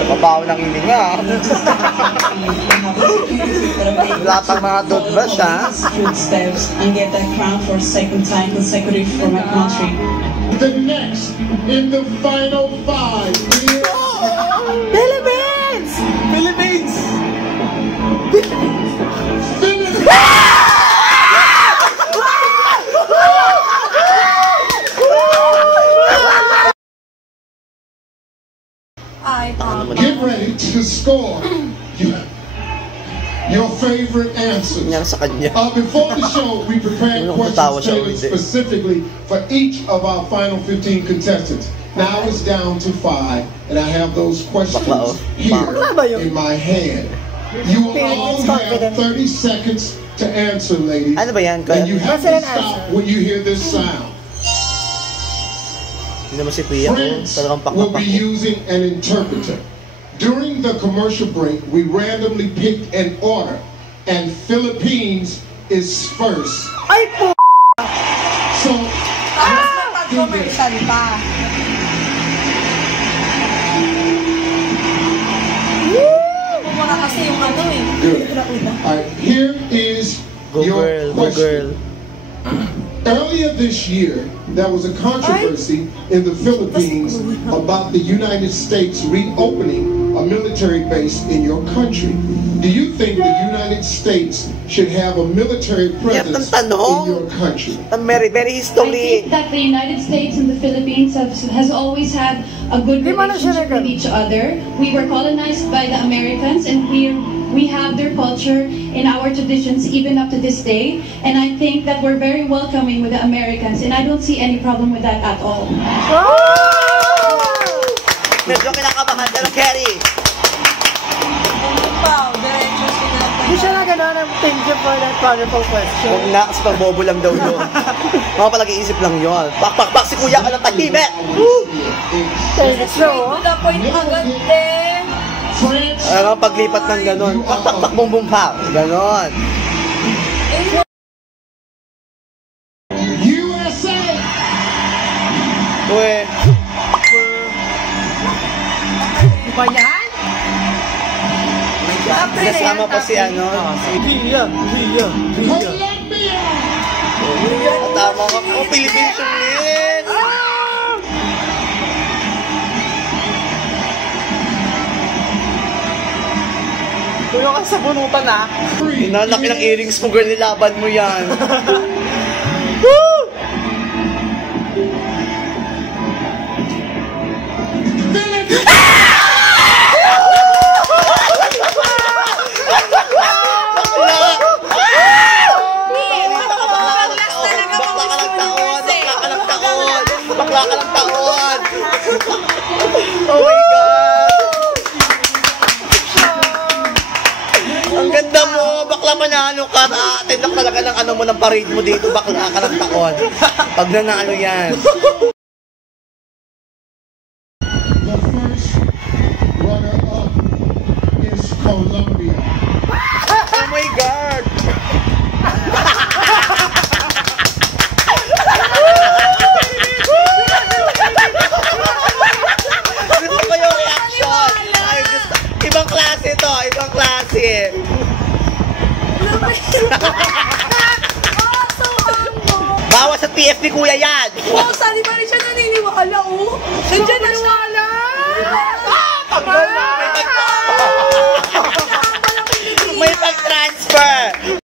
Nababaw ng hininga. Wala pang mga toothbrush, ha? Footsteps and get that crown for second time consecutive for my country. The next in the final 5 is Philippines! Philippines! Get ready to score your favorite answers. Before the show, we prepared questions tailored specifically for each of our final 15 contestants. Now it's down to 5, and I have those questions here in my hand. You will all have 30 seconds to answer, ladies. And you have to stop when you hear this sound. France will be using an interpreter. During the commercial break, we randomly picked an order, and Philippines is first. So, Alright, here is your question. Earlier this year, there was a controversy in the Philippines about the United States reopening a military base in your country. Do you think the United States should have a military presence in your country? Very history. I think that the United States and the Philippines has always had a good relationship with each other. We were colonized by the Americans, and we have their culture and our traditions even up to this day. And I think that we're very welcoming with the Americans, and I don't see any problem with that at all. Medyo kinakabahan ka ng Kerry. Hindi siya na gano'n. Thank you for that wonderful question. Huwag na, kasi pang-bobo lang daw yun. Mga palagi-isip lang yun. Pak si kuya ka ng tahimik! Thank you. Paglipat ng gano'n. Pak bum bum pa. Gano'n. USA! Uwe. Ba yan? Kasama pa si ano? Hiya. Tama ka po, Philippines ulit! Tuyo ka sa bunutan, ha? Inalaki ng earrings mo, girl, nilaban mo yan. Bakla ka ng taon! Oh my God! Ang ganda mo! Bakla manalo ka! Tindak talaga ng ano mo ng parade mo dito. Bakla ka ng taon. Pag nanalo yan. The first runner-up is Colombia. Oh my God! Gusto ko yung reaction. Ay, gusto. Ibang klase to. Ibang klase. Bawa sa TF ni Kuya yan. Oh, sali pa rin siya naniniwala, oh. Nandiyan na siya.